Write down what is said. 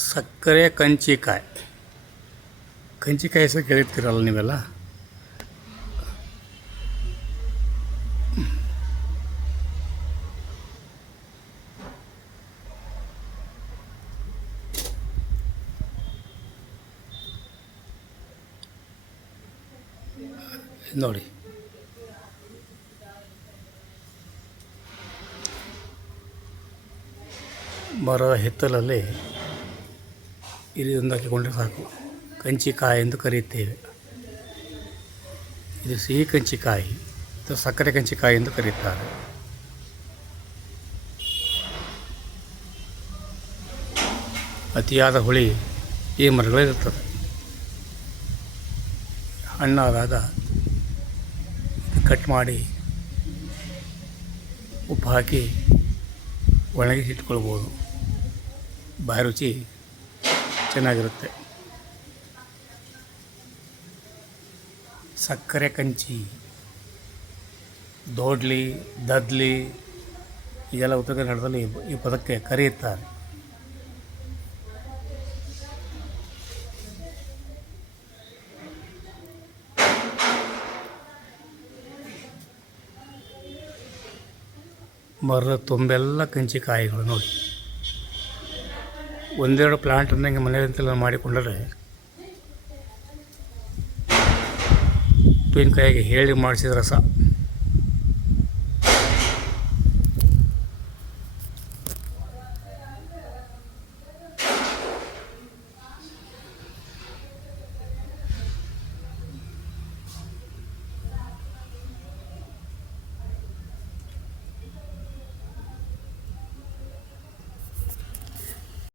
ಸಕ್ಕರೆ ಕಂಚಿಕಾಯಿ ಕಂಚಿಕಾಯಿ ಹೆಸರು ಕೇಳಿರ್ತೀರಲ್ಲ ನೀವೆಲ್ಲ ನೋಡಿ ಮರದ ಹಿತ್ತಲಲ್ಲಿ ಇಲಿಯೊಂದು ಹಾಕಿಕೊಂಡ್ರೆ ಸಾಕು. ಕಂಚಿಕಾಯಿ ಎಂದು ಕರೆಯುತ್ತೇವೆ. ಇದು ಸಿಹಿ ಕಂಚಿಕಾಯಿ, ಇದು ಸಕ್ಕರೆ ಕಂಚಿಕಾಯಿ ಎಂದು ಕರೆಯುತ್ತಾರೆ. ಅತಿಯಾದ ಹುಳಿ ಈ ಮರಗಳಿರುತ್ತದೆ ಹಣ್ಣಾದಾಗ ಕಟ್ ಮಾಡಿ ಉಪ್ಪು ಹಾಕಿ ಒಣಗಿಸಿ ಇಟ್ಕೊಳ್ಬೋದು ಬಾಯಿ ರುಚಿ ಚೆನ್ನಾಗಿರುತ್ತೆ. ಸಕ್ಕರೆ ಕಂಚಿ, ದೋಡ್ಲಿ, ದದ್ಲಿ ಇದೆಲ್ಲ ಉತ್ತರ ಕನ್ನಡದಲ್ಲಿ ಈ- ಪದಕ್ಕೆ ಕರೆಯುತ್ತಾರೆ. ಮರದ ತುಂಬೆಲ್ಲ ಕಂಚಿ ಕಾಯಿಗಳು ನೋಡಿ. ಒಂದೆರಡು ಪ್ಲಾಂಟ್ ಅಂದಂಗೆ ಮನೆಯಂತೆಲ್ಲ ಮಾಡಿಕೊಂಡರೆ ಉಪ್ಪಿನಕಾಯಿಗೆ ಹೇಳಿ ಮಾಡಿಸಿದ ರಸ.